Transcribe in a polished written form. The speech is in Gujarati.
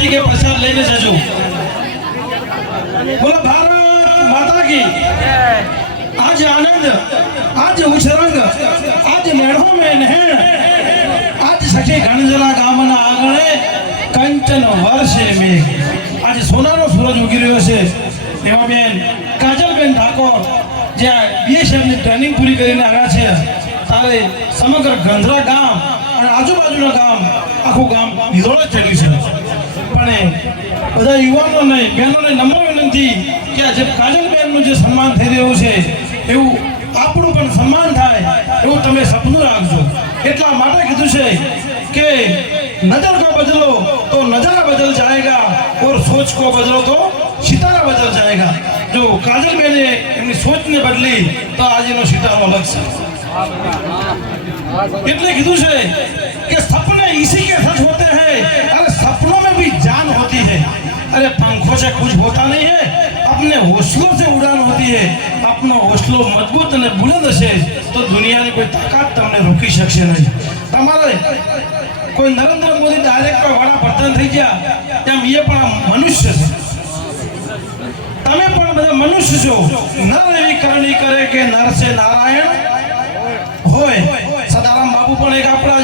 विनंती के प्रसाद लेने जजो। बोलो भारत माता की। आज आनंद, आज उछरंग, आज नेणो में नहण, आज सखे गणजरा गामना आंगणे कंचन वर्षे में आज सोनारो सूरज उगी રહ્યો છે। એમાં બેન કાજલબેન ઠાકોર જે બીએસએફ ની ટ્રેનિંગ પૂરી કરીને આવ્યા છે, તારે સમગ્ર ગંધરા ગામ અને આજુબાજુના ગામ આખું ગામ વિધોળે ચડ્યું છે। પણ બધા યુવાનોને બહેનોને નમ્ર વિનંતી કે આજે કાજલબેનનું જે સન્માન થઈ રહ્યું છે એવું આપણું પણ સન્માન થાય એવું તમે સપનું રાખજો। એટલા માટે કીધું છે કે नजर को बदलो तो नजारा बदल जाएगा और सोच को बदलो तो सितारा बदल जाएगा। जो काजल मैंने अपनी सोच ने बदली तो आज इनो सितारो अलग से कितने कीधु से कि सपने इसी के सच होते हैं। अरे सपनों में भी जान होती है। अरे पंखों से कुछ होता नहीं है, अपने हौसलों से उड़ान होती है। अपना हौसलो मजबूत અને બુલંદ છે તો દુનિયાની કોઈ તાકાત તમને રોકી શકશે નહીં। તમારે કોઈ નરેન્દ્ર મોદી ડાયરેક્ટ વડાપ્રધાન થઈ ગયા તેમ એ પણ મનુષ્ય છે, તમે પણ બધા મનુષ્ય છો। નર એવી કરણી કરે કે નર સે નારાયણ હોય। સદારામ બાપુ પણ એક આપણા